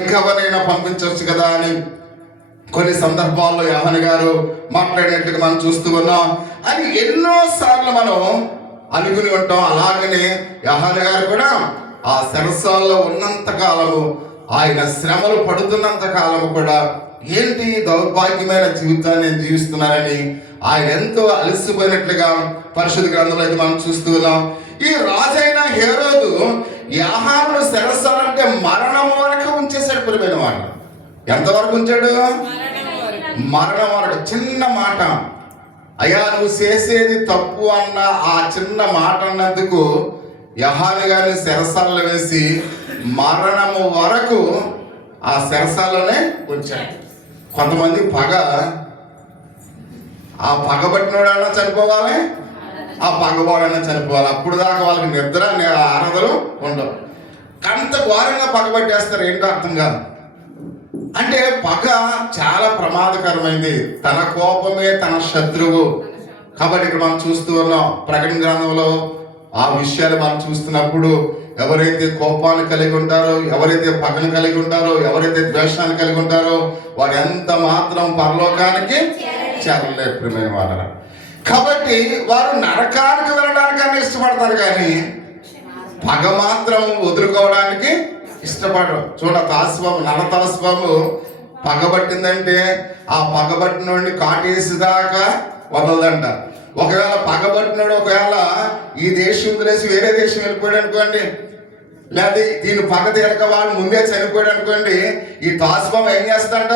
ఇంకెవరైనా పంపించవచ్చు కదా అని కొన్ని సందర్భాల్లో యోహాను గారు మాట్లాడినట్లుగా మనం చూస్తూ ఉన్నాం. అని ఎన్నో సార్లు మనం అనుకుని ఉంటాం. అలాగనే యోహాను గారు కూడా ఆ చెరసాల్లో ఉన్నంత కాలము, ఆయన శ్రమలు పడుతున్నంత కాలము కూడా ఏంటి దౌర్భాగ్యమైన జీవితాన్ని నేను జీవిస్తున్నానని ఆయన ఎంతో అలసిపోయినట్లుగా పరిశుద్ధ గ్రంథంలో అయితే మనం చూస్తూ ఉన్నాం. ఈ రాజైన హేరోదు యోహానును చెరసాలంటే మరణం వరకు ఉంచేశాడు. ప్రియమైన మాట, ఎంతవరకు ఉంచాడు? మరణం వరకు. చిన్న మాట, అయ్యా నువ్వు చేసేది తప్పు అన్న ఆ చిన్న మాట అన్నందుకు యోహాను గారిని చెరసాలలో వేసి మరణము వరకు ఆ చెరసాలలోనే ఉంచాడు. కొంతమంది ఆ పగబట్టినోడైనా చనిపోవాలి, ఆ పగవాడైనా చనిపోవాలి. అప్పుడు దాకా వాళ్ళకి నిద్ర ఆరాధనలు ఉండవు. అంత ఘోరంగా పగబట్టేస్తారు. ఏంటో అర్థం కాదు. అంటే పగ చాలా ప్రమాదకరమైంది. తన కోపమే తన శత్రువు. కాబట్టి ఇక్కడ మనం చూస్తూ ఉన్నాం ప్రకటన గ్రంథంలో ఆ విషయాలు మనం చూస్తున్నప్పుడు ఎవరైతే కోపాన్ని కలిగి ఉంటారో, ఎవరైతే పగను కలిగి ఉంటారో, ఎవరైతే ద్వేషాన్ని కలిగి ఉంటారో వారు ఎంత మాత్రం పరలోకానికి చేరలేరు. ప్రియమైన వాళ్ళ, కాబట్టి వారు నరకానికి వెళ్ళడానికన్నా ఇష్టపడతారు, కానీ పగ మాత్రం వదులుకోవడానికి ఇష్టపడరు. చూడ తాసుబాబు, నల్ల తాసుబాబు పగబట్టిందంటే ఆ పగబట్టినోడిని కాటేసేదాకా వదలదంట. ఒకవేళ పగబట్టినోడు ఒకవేళ ఈ దేశం వదిలేసి వేరే దేశం వెళ్ళిపోయాడు అనుకోండి, లేదా దీని పగ తీరక వాళ్ళు ముందే చనిపోయాడు అనుకోండి, ఈ తాసుబాబు ఏం చేస్తాడ?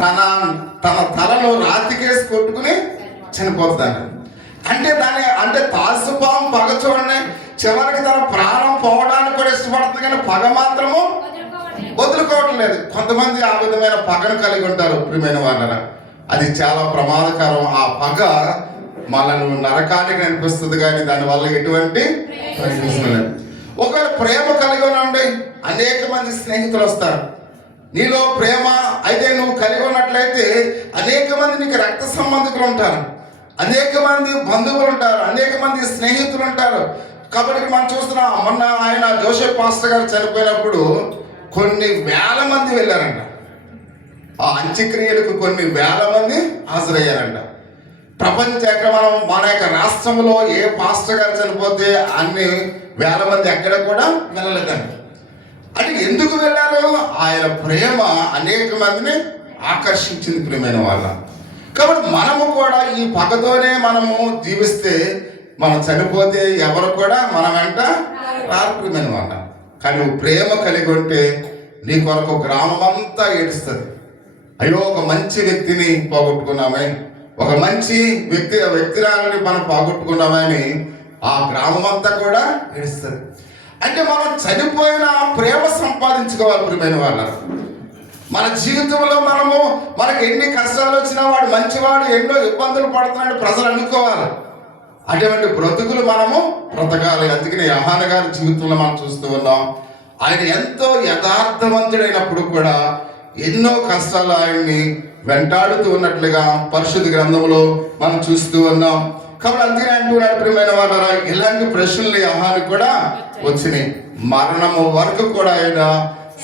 తన తలను రాతికేసి కొట్టుకుని చనిపోతుందంట. అంటే తాసుబాబు పగ చూడండి, చివరికి తన ప్రాణం పోవడానికి కూడా ఇష్టపడుతుంది, కానీ పగ మాత్రము వదులుకోవటం లేదు. కొంతమంది ఆ విధమైన పగను కలిగి ఉంటారు. ప్రియమైన వాళ్ళ, అది చాలా ప్రమాదకరం. ఆ పగ మనల్ని నరకానికి అనిపిస్తుంది, కానీ దానివల్ల ఎటువంటి ప్రయోజనం లేదు. ఒకవేళ ప్రేమ కలిగి ఉండి అనేక మంది స్నేహితులు వస్తారు. నీలో ప్రేమ అయితే నువ్వు కలిగి ఉన్నట్లయితే అనేక మంది నీకు రక్త సంబంధికులు ఉంటారు, అనేక మంది బంధువులు ఉంటారు, అనేక మంది స్నేహితులు ఉంటారు. కాబట్టి మనం చూస్తున్నాం, మొన్న ఆయన జోసెఫ్ పాస్టర్ గారు చనిపోయినప్పుడు కొన్ని వేల మంది వెళ్ళారంట. ఆ అంత్యక్రియలకు కొన్ని వేల మంది హాజరయ్యారంట. మనం మన యొక్క రాష్ట్రంలో ఏ పాస్టర్ గారు చనిపోతే అన్ని వేల మంది ఎక్కడ కూడా వెళ్ళలేదంట. అంటే ఎందుకు వెళ్ళారు? ఆయన ప్రేమ అనేక మందిని ఆకర్షించింది. ప్రియమైన వాళ్ళ, కాబట్టి మనము కూడా ఈ పగతోనే మనము జీవిస్తే మనం చనిపోతే ఎవరు కూడా మన వెంట రారు. ప్రియమైన వాళ్ళ, కానీ ప్రేమ కలిగి ఉంటే నీ కొరకు గ్రామం అంతా ఏడుస్తుంది. అయ్యో ఒక మంచి వ్యక్తిని పోగొట్టుకున్నామే, ఒక మంచి వ్యక్తిరాలని మనం పోగొట్టుకున్నామని ఆ గ్రామం అంతా కూడా ఏడుస్తుంది. అంటే మనం చనిపోయిన ప్రేమ సంపాదించుకోవాలి. ప్రియమైన వాళ్ళ, మన జీవితంలో మనకు ఎన్ని కష్టాలు వచ్చినా వాడు మంచివాడు, ఎన్నో ఇబ్బందులు పడుతున్నాడు ప్రజలు అనుకోవాలి. అటువంటి బ్రతుకులు మనము బ్రతకాలి. అందుకని యోహాను గారి జీవితంలో మనం చూస్తూ ఉన్నాం. ఆయన ఎంతో యథార్థవంతుడైనప్పుడు కూడా ఎన్నో కష్టాలు ఆయన్ని వెంటాడుతూ ఉన్నట్లుగా పరిశుద్ధ గ్రంథంలో మనం చూస్తూ ఉన్నాం. కాబట్టి అందుకని అంటున్నాడు, ప్రియమైన వాళ్ళ, ఇలాంటి ప్రశ్నలు యోహాను కూడా వచ్చినాయి. మరణము వరకు కూడా ఆయన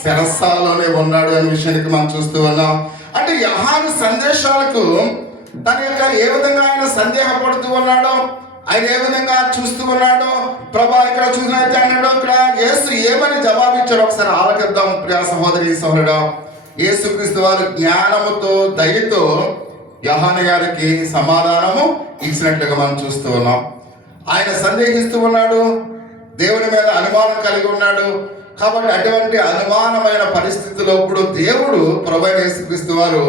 చెరసాలలోనే ఉన్నాడు అనే విషయానికి మనం చూస్తూ ఉన్నాం. అంటే యోహాను సందేశాలకు తన యొక్క ఏ విధంగా ఆయన సందేహపడుతూ ఉన్నాడో, ఆయన ఏ విధంగా చూస్తూ ఉన్నాడో ప్రభా ఇక్కడ చూసినైతే అన్నాడు. ఇక్కడ యేసు ఏమని జవాబిచ్చాడు ఒకసారి ఆలకిద్దాం. ప్రియ సహోదరి సహోదరుడా, యేసుక్రీస్తు వారు జ్ఞానముతో దయతో యోహాను గారికి సమాధానము ఇచ్చినట్లుగా మనం చూస్తూ ఉన్నాం. ఆయన సందేహిస్తూ ఉన్నాడు, దేవుని మీద అనుమానం కలిగి ఉన్నాడు. కాబట్టి అటువంటి అనుమానమైన పరిస్థితిలో ఇప్పుడు దేవుడు ప్రభువైన యేసుక్రీస్తు వారు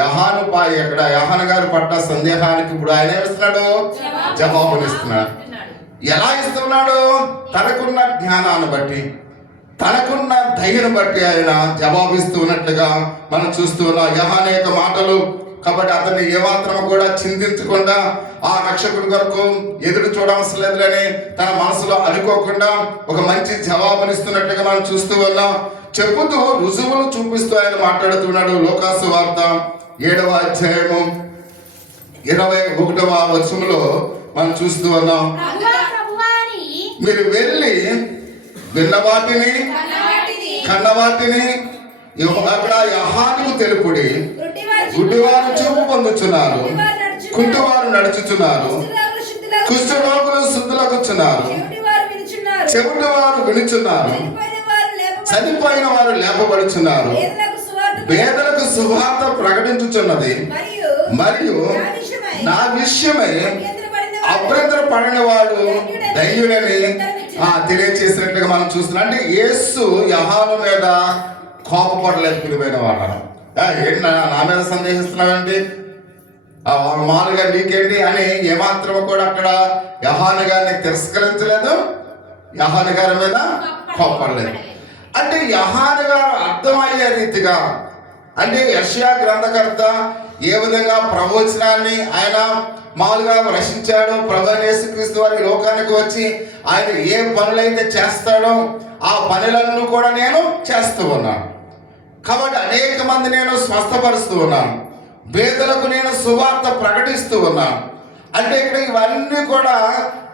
యోహాను గారి పట్ల సందేహానికి ఇప్పుడు ఆయన ఏమిస్తున్నాడు? జవాబునిస్తున్నాడు. ఎలా ఇస్తున్నాడు? తనకున్న జ్ఞానాన్ని బట్టి, తనకున్న దయను బట్టి ఆయన జవాబిస్తూ ఉన్నట్లుగా మనం చూస్తూ ఉన్నాం. యోహాను యొక్క మాటలు. కాబట్టి అతన్ని ఏమాత్రం కూడా చింతించకుండా ఆ రక్షకుడి కొరకు ఎదురు చూడవలసిన లేదని తన మనసులో అనుకోకుండా ఒక మంచి జవాబునిస్తున్నట్లుగా మనం చూస్తూ ఉన్నాం. చెప్పుతూ రుజువులు చూపిస్తూ ఆయన మాట్లాడుతున్నాడు. లోకాసు వార్త 7వ అధ్యాయము 21వ వచనంలో మనం చూస్తూ ఉన్నాం. మీరు వెళ్ళి విన్న వాటిని కన్నవాటిని అక్కడ యహానుకు తెలుపుడి. గుడ్డివారు చూపు పొందుచున్నారు, కుంటివారు నడుచుచున్నారు, కుష్ఠరోగులు శుద్ధులగుచున్నారు, చెవిటివారు వినుచున్నారు, చనిపోయిన వారు లేపబడుచున్నారు, పేదలకు సువార్త ప్రకటించుచున్నది. మరియు నా విషయమై అభ్యంతర పడిన వాడు ధన్యుడని తెలియచేసినట్టుగా మనం చూస్తున్నాం. అంటే యేసు యోహాను మీద కోపపడలేదు ప్రియమైన వాడు. ఏంటి నా మీద సందేహిస్తున్నావేంటి, మామూలుగా నీకేంటి అని ఏమాత్రం కూడా అక్కడ యోహాను గారిని తిరస్కరించలేదు, యోహాను గారి మీద కోపపడలేదు. అంటే యోహాను గారు అర్థమయ్యే రీతిగా, అంటే యెషయా గ్రంథకర్త ఏ విధంగా ప్రవచనాన్ని ఆయన మామూలుగా రచించాడు, ప్రభువైన యేసుక్రీస్తు వారి లోకానికి వచ్చి ఆయన ఏ పనులైతే చేస్తాడో ఆ పనులన్నీ కూడా నేను చేస్తూ ఉన్నాను. కాబట్టి అనేక మంది నేను స్వస్థపరుస్తూ ఉన్నాను, పేదలకు నేను సువార్త ప్రకటిస్తూ ఉన్నాను. అంటే ఇక్కడ ఇవన్నీ కూడా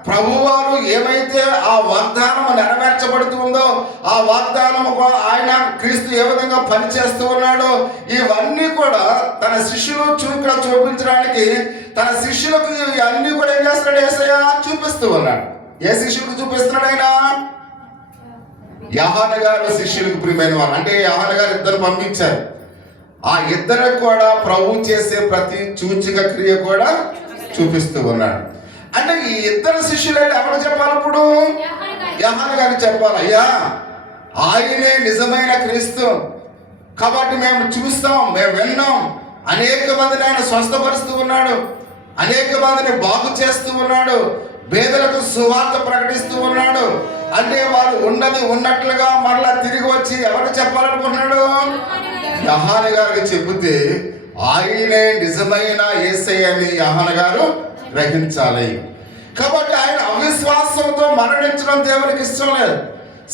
ప్రభువారు ఏమైతే ఆ వాగ్దానం నెరవేర్చబడుతుందో, ఆ వాగ్దానము ఆయన క్రీస్తు ఏ విధంగా పనిచేస్తూ ఉన్నాడో, ఇవన్నీ కూడా తన శిష్యులు చురుకుగా చూపించడానికి తన శిష్యులకు అన్ని కూడా ఏం చేస్తున్నాడు యేసయ్య చూపిస్తూ ఉన్నాడు. ఏ శిష్యులకు చూపిస్తున్నాడు ఆయన? యోహాను గారు శిష్యులకు ప్రియమైన వారు. అంటే యోహాను గారు ఇద్దరు పంపించారు. ఆ ఇద్దరికి కూడా ప్రభు చేసే ప్రతి సూచక క్రియ కూడా చూపిస్తూ ఉన్నాడు. అంటే ఈ ఇద్దరు శిష్యులు ఎవరు చెప్పాలి? ఇప్పుడు యోహాను గారికి చెప్పాలి, అయ్యా ఆయనే నిజమైన క్రీస్తు, కాబట్టి మేము చూస్తాం, మేము విన్నాం, అనేక మందిని ఆయన స్వస్థపరుస్తూ ఉన్నాడు, అనేక మందిని బాగు చేస్తూ ఉన్నాడు, పేదలకు సువార్త ప్రకటిస్తూ ఉన్నాడు. అంటే వారు ఉన్నది ఉన్నట్లుగా మరలా తిరిగి వచ్చి ఎవరు చెప్పాలనుకుంటున్నాడు? యోహాను గారికి చెబితే ఆయనే నిజమైన యేసయ్య అని యోహాను గారు గ్రహించాలి. కాబట్టి ఆయన అవిశ్వాసంతో మరణించడం దేవునికి ఇష్టం లేదు,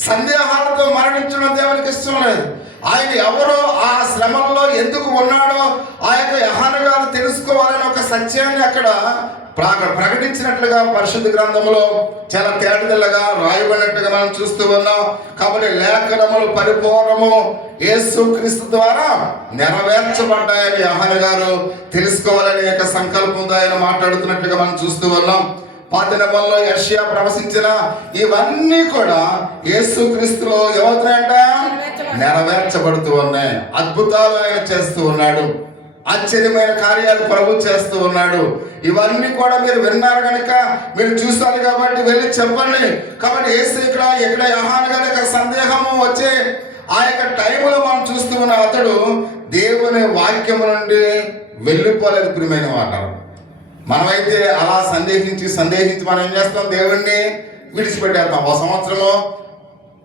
సందేహాలతో మరణించడం దేవునికి ఇష్టం లేదు. ఆయన ఎవరో ఆ శ్రమల్లో ఎందుకు ఉన్నాడో ఆ యొక్క యోహాను గారు తెలుసుకోవాలని ఒక సత్యాన్ని అక్కడ ప్రకటించినట్లుగా పరిశుద్ధ గ్రంథంలో చాలా తేటతెల్లగా రాయబడినట్టుగా మనం చూస్తూ ఉన్నాం. కాబట్టి లేఖనములు పరిపూర్ణము యేసుక్రీస్తు ద్వారా నెరవేర్చబడ్డాయని యోహాను గారు తెలుసుకోవాలనే యొక్క సంకల్పంతో ఆయన మాట్లాడుతున్నట్లుగా మనం చూస్తూ ఉన్నాం. పాత నిబంధనలో యెషయా ప్రవచించిన ఇవన్నీ కూడా యేసుక్రీస్తులో ఏమవుతున్నాయంట? నెరవేర్చబడుతూ ఉన్నాయి. అద్భుతాలు ఆయన చేస్తూ ఉన్నాడు, ఆశ్చర్యమైన కార్యాలు ప్రభు చేస్తూ ఉన్నాడు. ఇవన్నీ కూడా మీరు విన్నారు కనుక, మీరు చూస్తారు కాబట్టి వెళ్ళి చెప్పండి. కాబట్టి యేసు ఇక్కడ యోహాను గారి యొక్క సందేహము వచ్చే ఆ యొక్క టైంలో మనం చూస్తూ ఉన్న అతడు దేవుని వాక్యము నుండి వెళ్ళిపోలేదు ప్రియమైన వారు. మనమైతే అలా సందేహించి మనం ఏం చేస్తాం? దేవుణ్ణి విడిచిపెట్టేస్తాం. ఒక సంవత్సరము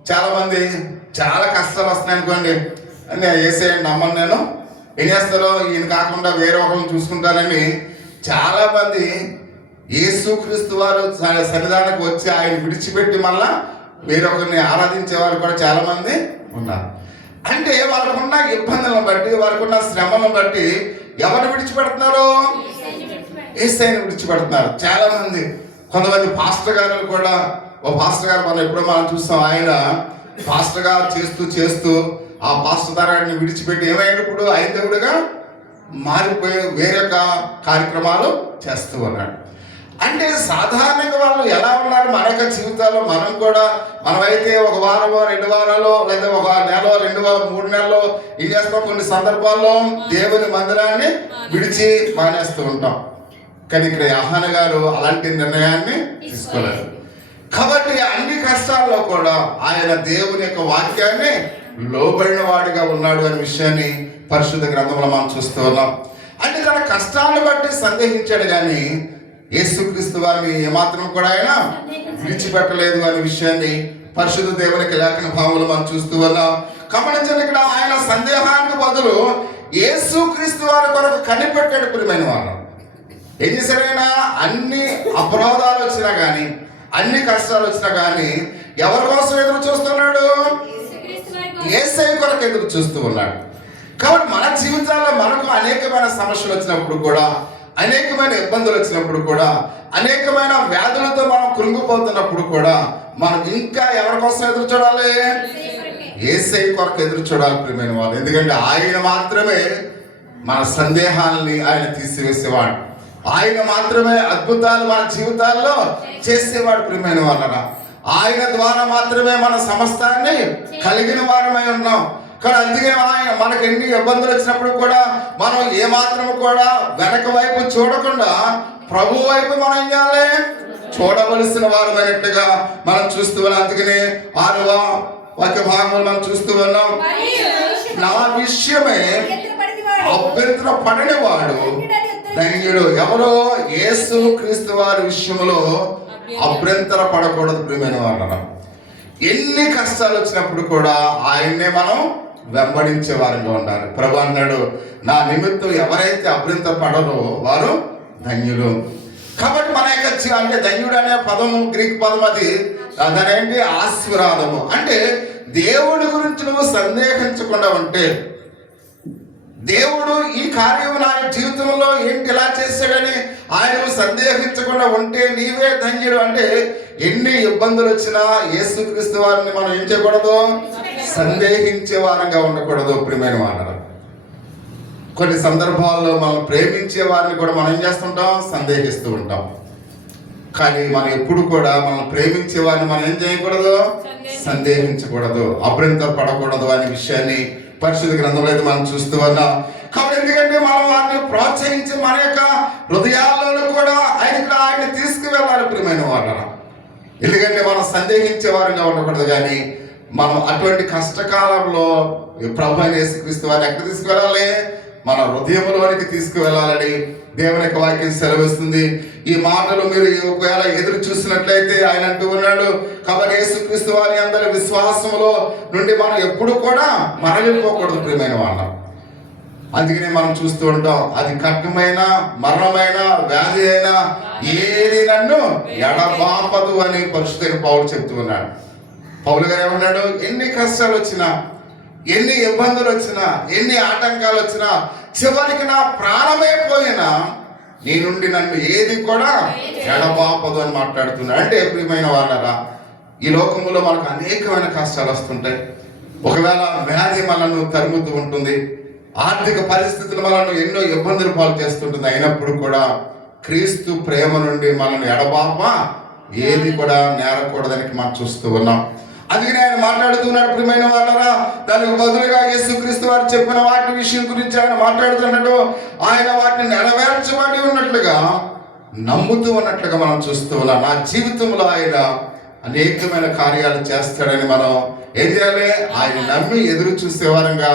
చాలా మంది చాలా కష్టాలు వస్తున్నాయి అనుకోండి, నేను యేసయ్యని నమ్మను, నేను ఏం చేస్తారో ఈయన కాకుండా వేరే ఒకరిని చూసుకుంటానని చాలా మంది యేసుక్రీస్తు వారు సన్నిధానానికి వచ్చి ఆయన విడిచిపెట్టి మళ్ళా వేరొకరిని ఆరాధించే వారు కూడా చాలా మంది ఉన్నారు. అంటే వాళ్ళకున్న ఇబ్బందులను బట్టి, వారికున్న శ్రమలను బట్టి ఎవరు విడిచిపెడుతున్నారు? యేసయ్యని విడిచిపెడుతున్నారు చాలా మంది. కొంతమంది పాస్టర్ గారు కూడా, ఓ పాస్టర్ గారు మనం ఎప్పుడో మనం చూస్తాం, ఆయన పాస్టర్ గా చేస్తూ ఆ పాస్టర్ తరాన్ని విడిచిపెట్టి ఏమైనా ఇప్పుడు ఐదవుడుగా మారిపోయి వేరే కార్యక్రమాలు చేస్తూ ఉన్నాడు. అంటే సాధారణంగా వాళ్ళు ఎలా ఉన్నారు మన యొక్క జీవితాల్లో? మనం కూడా మనమైతే ఒక వారమో 2 వారాలు లేదా ఒక నెల 3 నెలలు ఏం చేస్తాం? కొన్ని సందర్భాల్లో దేవుని మందిరాన్ని విడిచి మానేస్తూ ఉంటాం. కానీ ఇక్కడ యోహాను గారు అలాంటి నిర్ణయాన్ని తీసుకోలేదు. కాబట్టి అన్ని కష్టాల్లో కూడా ఆయన దేవుని యొక్క వాక్యాన్ని లోబడిన వాడిగా ఉన్నాడు అనే విషయాన్ని పరిశుద్ధ గ్రంథంలో మనం చూస్తూ ఉన్నాం. అంటే తన కష్టాలను బట్టి సందేహించాడు కానీ యేసుక్రీస్తు వారిని ఏమాత్రం కూడా ఆయన విడిచిపెట్టలేదు అనే విషయాన్ని పరిశుద్ధ దేవునికి లేఖన భావంలో మనం చూస్తూ ఉన్నాం. గమనించండి, ఇక్కడ ఆయన సందేహానికి బదులు యేసుక్రీస్తు వారి కొరకు కనిపెట్టాడు ప్రియమైన వాళ్ళు. ఏం చేశారైనా అన్ని అపరాధాలు వచ్చినా కానీ, అన్ని కష్టాలు వచ్చినా కానీ ఎవరి కోసం ఎదురు చూస్తున్నాడు? యేసయ్య కొరకు ఎదురు చూస్తూ ఉన్నాడు. కాబట్టి మన జీవితాల్లో మనకు అనేకమైన సమస్యలు వచ్చినప్పుడు కూడా, అనేకమైన ఇబ్బందులు వచ్చినప్పుడు కూడా, అనేకమైన వ్యాధులతో మనం కృంగిపోతున్నప్పుడు కూడా మనం ఇంకా ఎవరి కోసం ఎదురు చూడాలి? యేసయ్య కొరకు ఎదురు చూడాలి ప్రియమైన వాళ్ళు. ఎందుకంటే ఆయన మాత్రమే మన సందేహాలని ఆయన తీసివేసేవాడు. ఆయన మాత్రమే అద్భుతాలు మన జీవితాల్లో చేసేవాడు ప్రియమైన వాళ్ళరా. ఆయన ద్వారా మాత్రమే మన సమస్తాన్ని కలిగిన వారమై ఉన్నాం. కానీ అందుకే ఆయన మనకు ఎన్ని ఇబ్బందులు వచ్చినప్పుడు కూడా మనం ఏమాత్రం కూడా వెనక వైపు చూడకుండా ప్రభు వైపు మనం ఏం చేయాలి, చూడవలసిన వారమైనట్టుగా మనం చూస్తూ ఉన్నాం. అందుకనే 6వ వాక్య భాగంలో మనం చూస్తూ ఉన్నాం, నా విషయమే అభ్యంతర పడని వాడు ధన్యుడు. ఎవరో యేసు క్రీస్తు వారి విషయంలో అభ్యంతర పడకూడదు ప్రియమైన వాళ్ళ. ఎన్ని కష్టాలు వచ్చినప్పుడు కూడా ఆయన్నే మనం వెంబడించే వారిగా ఉండాలి. ప్రభు అన్నాడు, నా నిమిత్తం ఎవరైతే అభ్యంతర పడరో వారు ధన్యులు. కాబట్టి మన యొక్క అంటే ధన్యుడు అనే పదము గ్రీక్ పదం, అది అదేంటి ఆశీర్వాదము. అంటే దేవుడి గురించి నువ్వు సందేహించకుండా ఉంటే, దేవుడు ఈ కార్యం నా జీవితంలో ఏంటి ఇలా చేశాడని ఆయన సందేహించకుండా ఉంటే నీవే ధన్యుడు. అంటే ఎన్ని ఇబ్బందులు వచ్చినా యేసుక్రీస్తు వారిని మనం ఏం చేయకూడదు, సందేహించే వారంగా ఉండకూడదు ప్రియమైన వారు. కొన్ని సందర్భాల్లో మనం ప్రేమించే వారిని కూడా మనం ఏం చేస్తుంటాం, సందేహిస్తూ ఉంటాం. కానీ మనం ఎప్పుడు కూడా మనం ప్రేమించే వారిని మనం ఏం చేయకూడదు, సందేహించకూడదు, అభ్యంతర పడకూడదు అనే విషయాన్ని పరిశుద్ధ గ్రంథంలో మనం చూస్తూ ఉన్నాం. కాబట్టి ఎందుకంటే మనం వారిని ప్రోత్సహించి మన యొక్క హృదయాల్లో కూడా ఆయన తీసుకువెళ్ళాలి ప్రియమైన వాళ్ళ. ఎందుకంటే మనం సందేహించే వారిగా ఉండకూడదు. కానీ మనం అటువంటి కష్టకాలంలో ప్రభు అయిన యేసుక్రీస్తు వారిని ఎక్కడ తీసుకువెళ్ళాలి, మన హృదయంలోనికి తీసుకువెళ్ళాలని దేవుని యొక్క వాక్యం సెలవిస్తుంది. ఈ మాటలు మీరు ఒకవేళ ఎదురు చూసినట్లయితే ఆయన అంటూ ఉన్నాడు, కాబట్టి యేసుక్రీస్తు వారి అందరి విశ్వాసంలో నుండి మనం ఎప్పుడు కూడా మరలిపోకూడదు ప్రియమైన వాళ్ళం. అందుకనే మనం చూస్తూ ఉంటాం, అది కఠినమైన మరణమైన వ్యాధి అయినా ఏది నన్ను ఎడబాపదు అని పరిశుద్ధ పౌలు చెప్తూ ఉన్నాడు. పౌలు గారు ఏమన్నాడు, ఎన్ని కష్టాలు వచ్చినా, ఎన్ని ఇబ్బందులు వచ్చినా, ఎన్ని ఆటంకాలు వచ్చినా, చివరికి నా ప్రాణమే పోయినా నీ నుండి నన్ను ఏది కూడా ఎడబాపదు అని మాట్లాడుతున్నాడు. అంటే ప్రియమైన వాళ్ళరా, ఈ లోకంలో మనకు అనేకమైన కష్టాలు వస్తుంటాయి. ఒకవేళ వ్యాధి మనల్ని తరుముతూ ఉంటుంది, ఆర్థిక పరిస్థితులు మనల్ని ఎన్నో ఇబ్బందులు పాలు చేస్తుంటుంది. అయినప్పుడు కూడా క్రీస్తు ప్రేమ నుండి మనల్ని ఎడబాప ఏది కూడా నేరకూడదని మనం చూస్తూ ఉన్నాం. అందుకని ఆయన మాట్లాడుతున్నాడు ప్రియమైన వాళ్ళరా. దానికి బదులుగా యేసుక్రీస్తు వారు చెప్పిన వాటి విషయం గురించి ఆయన మాట్లాడుతున్నాడు. ఆయన వాటిని నెరవేర్చబడి ఉన్నట్లుగా, నమ్ముతూ ఉన్నట్లుగా మనం చూస్తూ ఉన్నాం. నా జీవితంలో ఆయన అనేకమైన కార్యాలు చేస్తాడని మనం ఏం చేయాలి, ఆయన నమ్మి ఎదురు చూసే వారంగా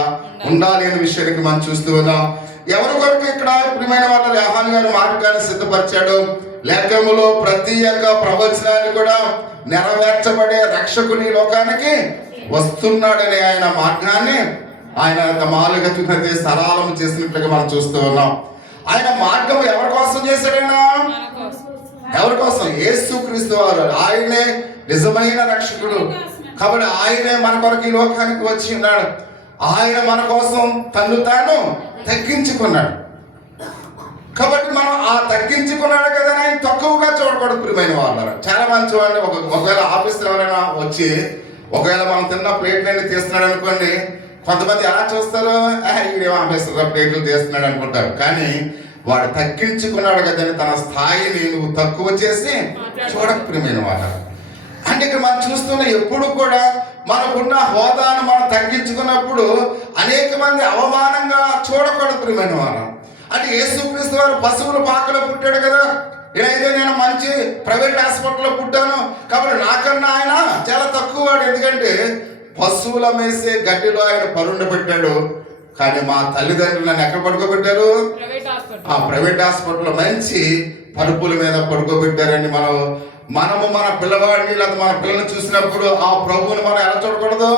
ఉండాలి అనే విషయానికి మనం చూస్తూ ఉన్నాం. ఎవరి కొరకు ఇక్కడ ప్రియమైన వాళ్ళ యోహాను గారు మార్గాన్ని సిద్ధపరిచాడు. లేఖములో ప్రతి ఒక్క ప్రవచనాన్ని కూడా నెరవేర్చబడే రక్షకుని లోకానికి వస్తున్నాడని ఆయన మార్గాన్ని ఆయన మాలుగతున్నది సరళం చేసినట్లుగా మనం చూస్తూ ఉన్నాం. ఆయన మార్గం ఎవరి కోసం చేశాడైనా, ఎవరి కోసం, యేసుక్రీస్తు వారు. ఆయనే నిజమైన రక్షకుడు. కాబట్టి ఆయనే మన కొరకు ఈ లోకానికి వచ్చి ఉన్నాడు. ఆయన మన కోసం తను తాను తగ్గించుకున్నాడు. కాబట్టి మనం ఆ తగ్గించుకున్నాడు కదా ఆయన తక్కువగా చూడకూడదు ప్రియమైన వాళ్ళు. చాలా మంది చూడండి, ఒకవేళ ఆఫీసులో ఎవరైనా వచ్చి ఒకవేళ మనం తిన్న ప్లేట్లన్నీ తీస్తున్నాడు అనుకోండి, కొంతమంది ఎలా చూస్తారు, ఈడేమో ఆఫీసులో ప్లేట్లు తీస్తున్నాడు అనుకుంటారు. కానీ వాడు తగ్గించుకున్నాడు కదని తన స్థాయిని నువ్వు తక్కువ చేసి చూడక ప్రియమైన వాళ్ళు. అంటే ఇక్కడ మనం చూస్తున్న ఎప్పుడు కూడా మనకున్న హోదాను మనం తగ్గించుకున్నప్పుడు అనేక మంది అవమానంగా చూడకూడదు ప్రియమైన వాళ్ళు. అంటే యేసుక్రీస్తు వారు పశువుల పాకలో పుట్టాడు కదా. ఇలాగే నేను మంచి ప్రైవేట్ హాస్పిటల్లో పుట్టాను కాబట్టి నాకన్నా ఆయన చాలా తక్కువ వాడు. ఎందుకంటే పశువుల మేసే గడ్డిలో ఆయన పరుండ పెట్టాడు. కానీ మా తల్లిదండ్రులు నన్ను ఎక్కడ పడుకోబెట్టారు, ఆ ప్రైవేట్ హాస్పిటల్లో మంచి పరుపుల మీద పడుకోబెట్టారని మనము మన పిల్లవాడిని లేదా మన పిల్లల్ని చూసినప్పుడు ఆ ప్రభువుని మనం ఎలా చూడకూడదు,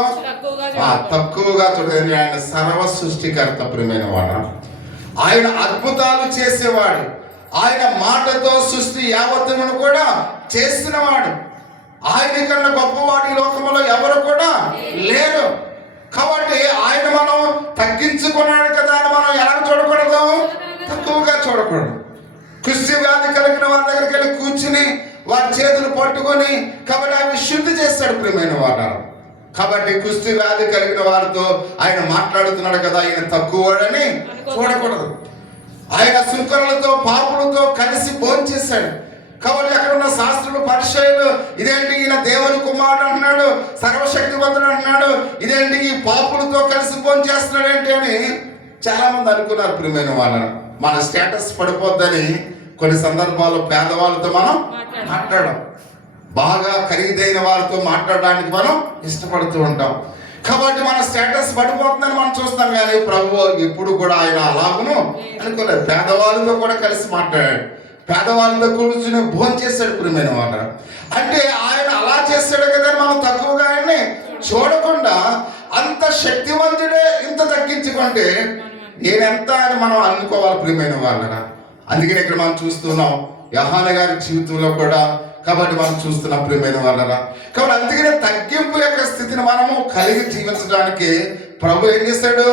తక్కువగా చూడదు. ఆయన సర్వ సృష్టికర్త ప్రియమైన వాడు. ఆయన అద్భుతాలు చేసేవాడు. ఆయన మాటతో సృష్టి యావత్తును కూడా చేసినవాడు. ఆయన కన్నా గొప్పవాడి లోకంలో ఎవరు కూడా లేరు. కాబట్టి ఆయన మనం తగ్గించుకున్నాడు కదా అని మనం ఎలా చూడకూడదు, తక్కువగా చూడకూడదు. కుష్టి వ్యాధి కలిగిన వారి దగ్గరికి వెళ్ళి కూర్చుని వారి చేతులు పట్టుకొని కాబట్టి అవి శుద్ధి చేస్తాడు ప్రియమైన వాడు. కాబట్టి కుష్టి వ్యాధి కలిగిన వారితో ఆయన మాట్లాడుతున్నాడు కదా, ఆయన తక్కువడని చూడకూడదు. ఆయన సుంకరులతో పాపులతో కలిసి భోంచేశాడు. కాబట్టి అక్కడ ఉన్న శాస్త్రులు పరిచయులు, ఇదేంటి ఈయన దేవుని కుమారుడు అంటున్నాడు, సర్వశక్తివంతుడు అంటున్నాడు, ఇదేంటి ఈ పాపులతో కలిసి భోంచేస్తున్నాడు ఏంటి అని చాలా మంది అనుకున్నారు. ప్రియమైన వాళ్ళని మన స్టేటస్ పడిపోద్దని కొన్ని సందర్భాల్లో పేదవాళ్ళతో మనం మాట్లాడడం, బాగా ఖరీదైన వారితో మాట్లాడడానికి మనం ఇష్టపడుతూ ఉంటాం. కాబట్టి మన స్టేటస్ పడిపోతుందని మనం చూస్తాం. కానీ ప్రభు ఎప్పుడు కూడా ఆయన అలాగను అనుకోలేదు. పేదవాళ్ళతో కూడా కలిసి మాట్లాడాడు, పేదవాళ్ళతో కూర్చుని భోజనం చేశాడు. ప్రియమైన వాళ్ళ అంటే ఆయన అలా చేశాడు కదా, మనం తక్కువగా ఆయన్ని చూడకుండా అంత శక్తివంతుడే ఇంత తగ్గించుకుంటే నేనెంత అని మనం అనుకోవాలి. ప్రియమైన వాళ్ళరా, అందుకని ఇక్కడ మనం చూస్తున్నాం యోహాను గారి జీవితంలో కూడా. కాబట్టి మనం చూస్తున్నాం ప్రియమైన వాళ్ళరా. కాబట్టి అందుకనే తగ్గింపు యొక్క స్థితిని మనము కలిగి జీవించడానికి ప్రభు ఏం చేశాడు,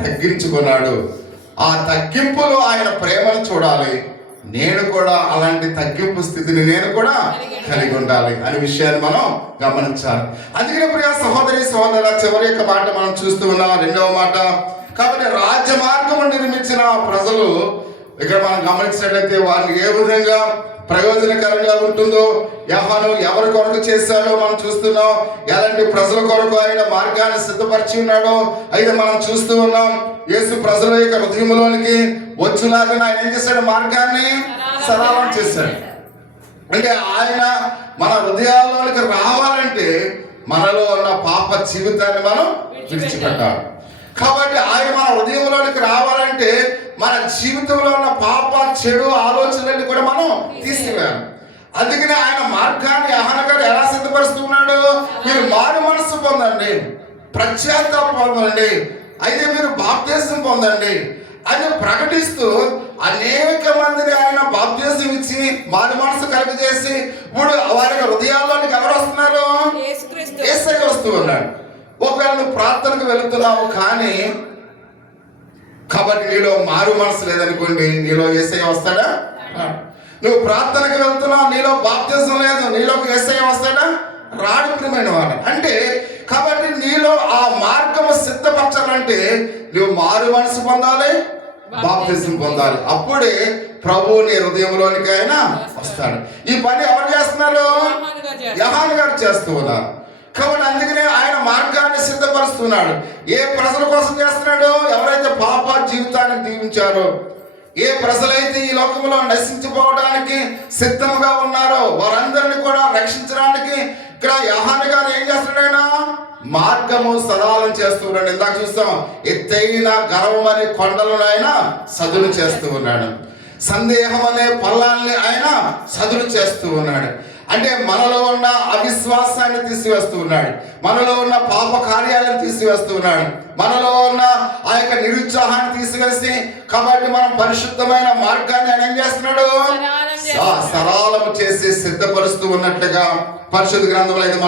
తగ్గించుకున్నాడు. ఆ తగ్గింపులో ఆయన ప్రేమను చూడాలి. నేను కూడా అలాంటి తగ్గింపు స్థితిని నేను కూడా కలిగి ఉండాలి అనే విషయాన్ని మనం గమనించాలి. అందుకనే ప్రియ సహోదరి సహోదర, చివరి యొక్క మాట మనం చూస్తూ ఉన్నాం, రెండవ మాట. కాబట్టి రాజ్య మార్గము నిర్మించిన ప్రజలు ఇక్కడ మనం గమనించినట్లయితే వారిని ఏ విధంగా ప్రయోజనకరంగా ఉంటుందో, యోహాను ఎవరి కొరకు చేశాడో మనం చూస్తున్నాం. ఎలాంటి ప్రజల కొరకు ఆయన మార్గాన్ని సిద్ధపరిచి ఉన్నాడో అయితే మనం చూస్తూ ఉన్నాం. యేసు ప్రజల యొక్క హృదయంలోనికి వచ్చేలాగా ఆయన ఏం చేశాడు, మార్గాన్ని సరళం చేశాడు. అంటే ఆయన మన హృదయాల్లోనికి రావాలంటే మనలో ఉన్న పాప జీవితాన్ని మనం విడిచిపెట్టాలి. కాబట్టి ఆయన మన హృదయంలోనికి రావాలంటే మన జీవితంలో ఉన్న పాప చెడు ఆలోచనలన్నీ కూడా మనం తీసివేయాలి. అందుకనే ఆయన మార్గాన్ని యోహాను గారు ఎలా సిద్ధపరుస్తున్నాడు, మీరు మారు మనస్సు పొందండి, ప్రత్యేకత పొందండి, అయితే మీరు బాప్తిసం పొందండి అని ప్రకటిస్తూ అనేక మందిని ఆయన బాప్తిసం ఇచ్చి మారు మనసు కలుగజేసి ఇప్పుడు వారి హృదయాల్లోనికి ఎవరు వస్తున్నారు, యేసయ్య వస్తూ ఉన్నాడు. ఒకవేళ నువ్వు ప్రార్థనకు వెళుతున్నావు కానీ కాబట్టి నీలో మారు మనసు లేదనుకోండి, నీలో యేసయ్య వస్తాడా? నువ్వు ప్రార్థనకు వెళ్తున్నావు, నీలో బాప్తిసం లేదు, నీలోకి యేసయ్య వస్తాడా? రాడు. ప్రియమైన వాడు అంటే కాబట్టి నీలో ఆ మార్గము సిద్ధపరచాలంటే నువ్వు మారు మనసు పొందాలి, బాప్తిసం పొందాలి. అప్పుడే ప్రభు నీ హృదయంలోనికి ఆయన వస్తాడు. ఈ పని ఎవరు చేస్తున్నారు? యోహాను గారు చేస్తూ ఉన్నారు. కాబట్టి అందుకనే ఆయన మార్గాన్ని సిద్ధపరుస్తున్నాడు. ఏ ప్రజల కోసం చేస్తున్నాడు? ఎవరైతే పాప జీవితాన్ని దీవించారో, ఏ ప్రజలైతే ఈ లోకంలో నశించిపోవడానికి సిద్ధంగా ఉన్నారో వారందరినీ కూడా రక్షించడానికి ఇక్కడ యోహాను గారు ఏం చేస్తున్నాడు? మార్గము సరళం చేస్తూ ఉన్నాడు. ఇందాక చూస్తాం, ఎత్తైన గర్వం అనే కొండలను ఆయన సదును చేస్తూ ఉన్నాడు, సందేహం అనే పల్లాల్ని ఆయన సదును చేస్తూ ఉన్నాడు. అంటే మనలో ఉన్న అవిశ్వాసాన్ని తీసివేస్తూ ఉన్నాడు, మనలో ఉన్న పాప కార్యాలను తీసివేస్తూ ఉన్నాడు, మనలో ఉన్న ఆ యొక్క నిరుత్సాహాన్ని తీసివేసి కాబట్టి మనం పరిశుద్ధమైన మార్గాన్ని ఆయన ఏం చేస్తున్నాడు, సరళం చేసి సిద్ధపరుస్తూ ఉన్నట్లుగా పరిశుద్ధ గ్రంథంలో అయితే